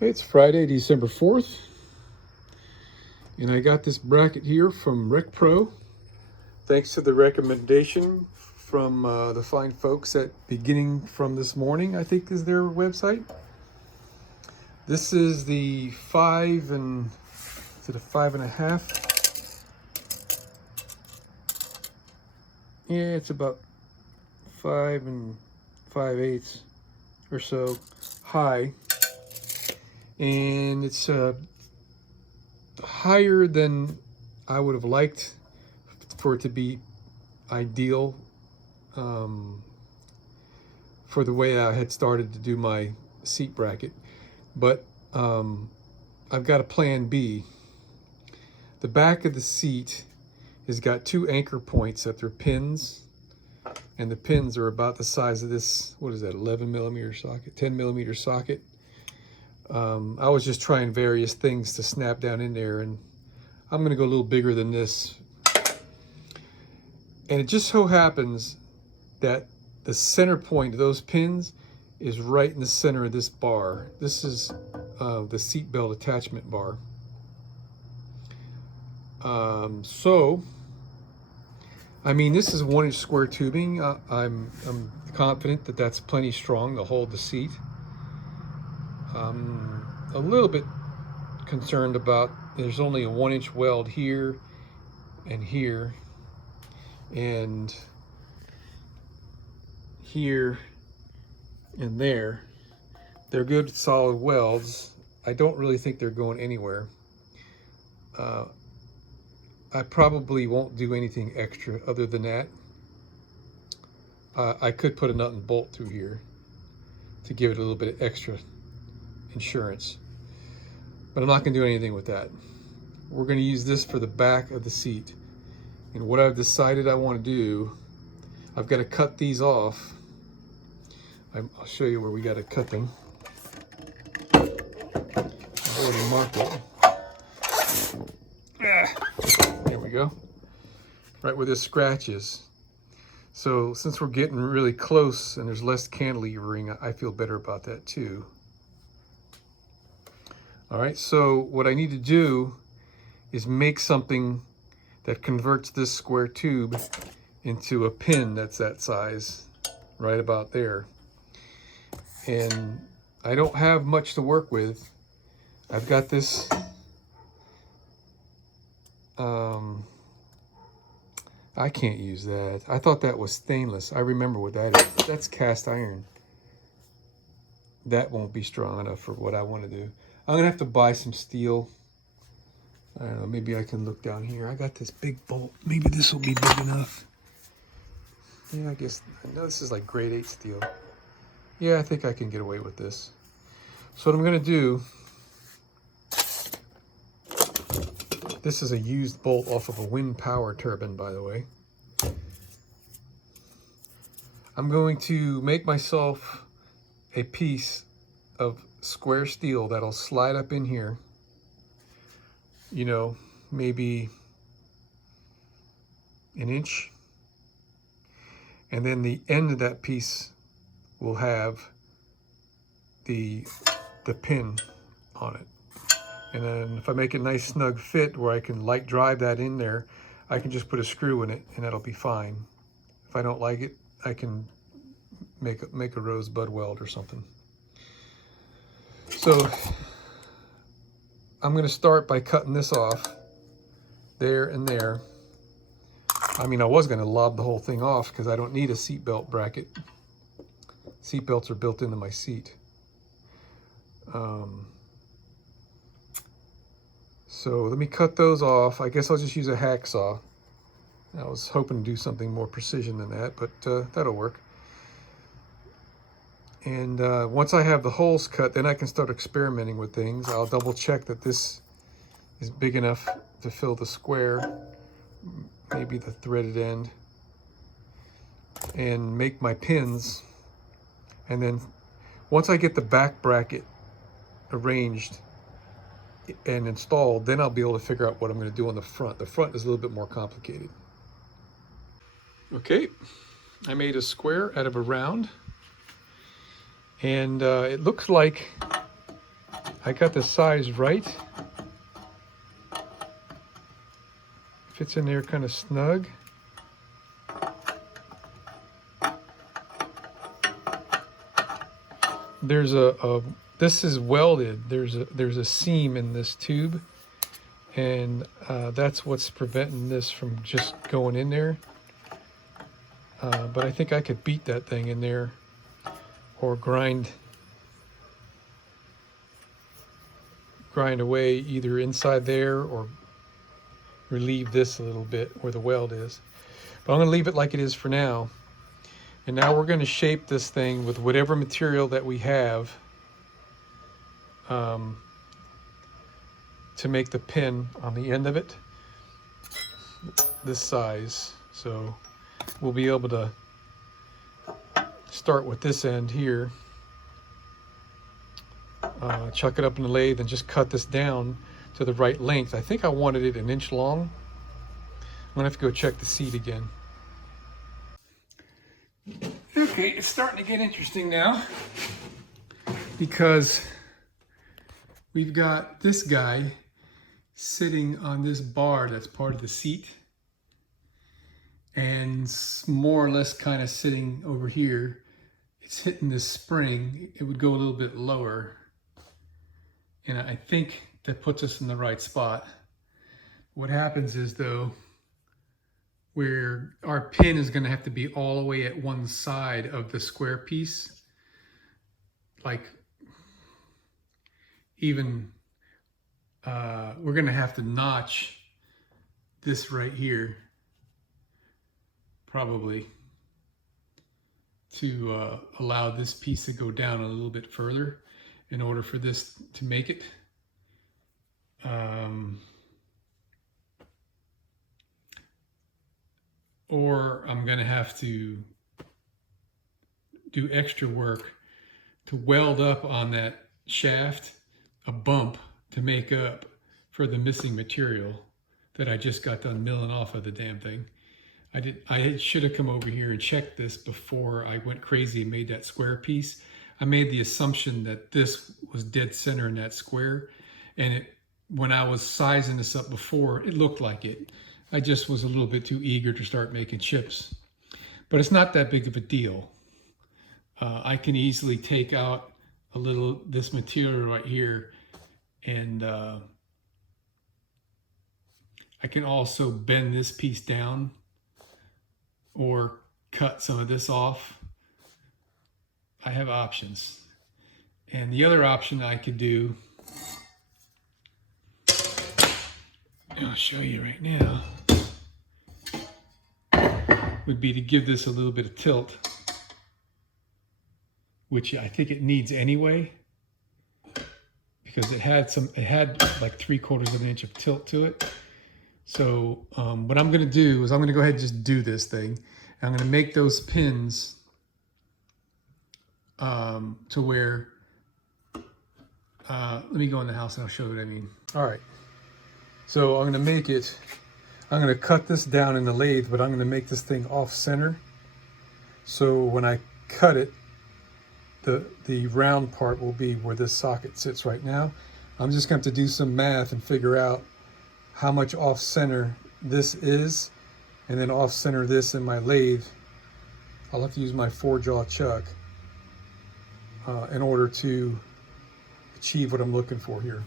It's Friday, December 4th, and I got this bracket here from RecPro. Thanks to the recommendation from the fine folks at Beginning from This Morning, I think is their website. This is the is it a 5.5? Yeah, it's about 5 5/8 or so high, and it's higher than I would have liked for it to be ideal for the way I had started to do my seat bracket. But I've got a plan B. The back of the seat has got two anchor points that they're pins, and the pins are about the size of this, what is that, 11mm socket, 10mm socket. I was just trying various things to snap down in there, and I'm going to go a little bigger than this. And it just so happens that the center point of those pins is right in the center of this bar. This is the seat belt attachment bar. So, I mean, this is 1-inch square tubing. I'm confident that that's plenty strong to hold the seat. I'm a little bit concerned about there's only a 1-inch weld here and here and here and there. They're good solid welds. I don't really think they're going anywhere. I probably won't do anything extra other than that. I could put a nut and bolt through here to give it a little bit of extra insurance, but I'm not going to do anything with that. We're going to use this for the back of the seat. And what I've decided I want to do, I've got to cut these off. I'll show you where we got to cut them. I've already marked it. There we go. Right where this scratch is. So since we're getting really close and there's less cantilevering, I feel better about that too. All right, so what I need to do is make something that converts this square tube into a pin that's that size, right about there. And I don't have much to work with. I've got this I can't use that. I thought that was stainless. I remember what that is. That's cast iron. That won't be strong enough for what I want to do. I'm gonna have to buy some steel. I don't know, maybe I can look down here. I got this big bolt. Maybe this will be big enough. Yeah, I guess, I know this is like grade 8 steel. Yeah, I think I can get away with this. So what I'm gonna do, this is a used bolt off of a wind power turbine, by the way. I'm going to make myself a piece of square steel that'll slide up in here, you know, maybe an inch. And then the end of that piece will have the pin on it. And then if I make a nice snug fit where I can light drive that in there, I can just put a screw in it and that'll be fine. If I don't like it, I can make a rosebud weld or something. So I'm going to start by cutting this off there and there. I mean, I was going to lob the whole thing off because I don't need a seat belt bracket. Seat belts are built into my seat. So let me cut those off. I guess I'll just use a hacksaw. I was hoping to do something more precision than that, but that'll work. And once I have the holes cut, then I can start experimenting with things. I'll double check that this is big enough to fill the square, maybe the threaded end, and make my pins. And then once I get the back bracket arranged and installed, then I'll be able to figure out what I'm going to do on the front. The front is a little bit more complicated. Okay, I made a square out of a round, and it looks like I got the size right. Fits in there kind of snug. There's this is welded. There's a seam in this tube, and that's what's preventing this from just going in there. But I think I could beat that thing in there, or grind away either inside there or relieve this a little bit where the weld is. But I'm going to leave it like it is for now. And now we're going to shape this thing with whatever material that we have to make the pin on the end of it this size. So we'll be able to start with this end here, chuck it up in the lathe and just cut this down to the right length. I think I wanted it 1 inch long. I'm gonna have to go check the seat again. Okay, it's starting to get interesting now, because we've got this guy sitting on this bar that's part of the seat, and more or less kind of sitting over here. It's hitting this spring. It would go a little bit lower, and I think that puts us in the right spot. What happens is, though, where our pin is going to have to be all the way at one side of the square piece, like even we're going to have to notch this right here probably to allow this piece to go down a little bit further in order for this to make it. Or I'm going to have to do extra work to weld up on that shaft a bump to make up for the missing material that I just got done milling off of the damn thing. I should have come over here and checked this before I went crazy and made that square piece. I made the assumption that this was dead center in that square, and when I was sizing this up before, it looked like it. I just was a little bit too eager to start making chips. But it's not that big of a deal. I can easily take out a little this material right here, and I can also bend this piece down or cut some of this off. I have options. And the other option I could do, I'll show you right now, would be to give this a little bit of tilt, which I think it needs anyway, because it had like 3/4 of an inch of tilt to it. So what I'm gonna do is I'm gonna go ahead and just do this thing. I'm gonna make those pins to where, let me go in the house and I'll show you what I mean. All right, so I'm gonna cut this down in the lathe, but I'm gonna make this thing off center. So when I cut it, the round part will be where this socket sits right now. I'm just going to have to do some math and figure out how much off center this is, and then off center this in my lathe. I'll have to use my 4-jaw chuck in order to achieve what I'm looking for here.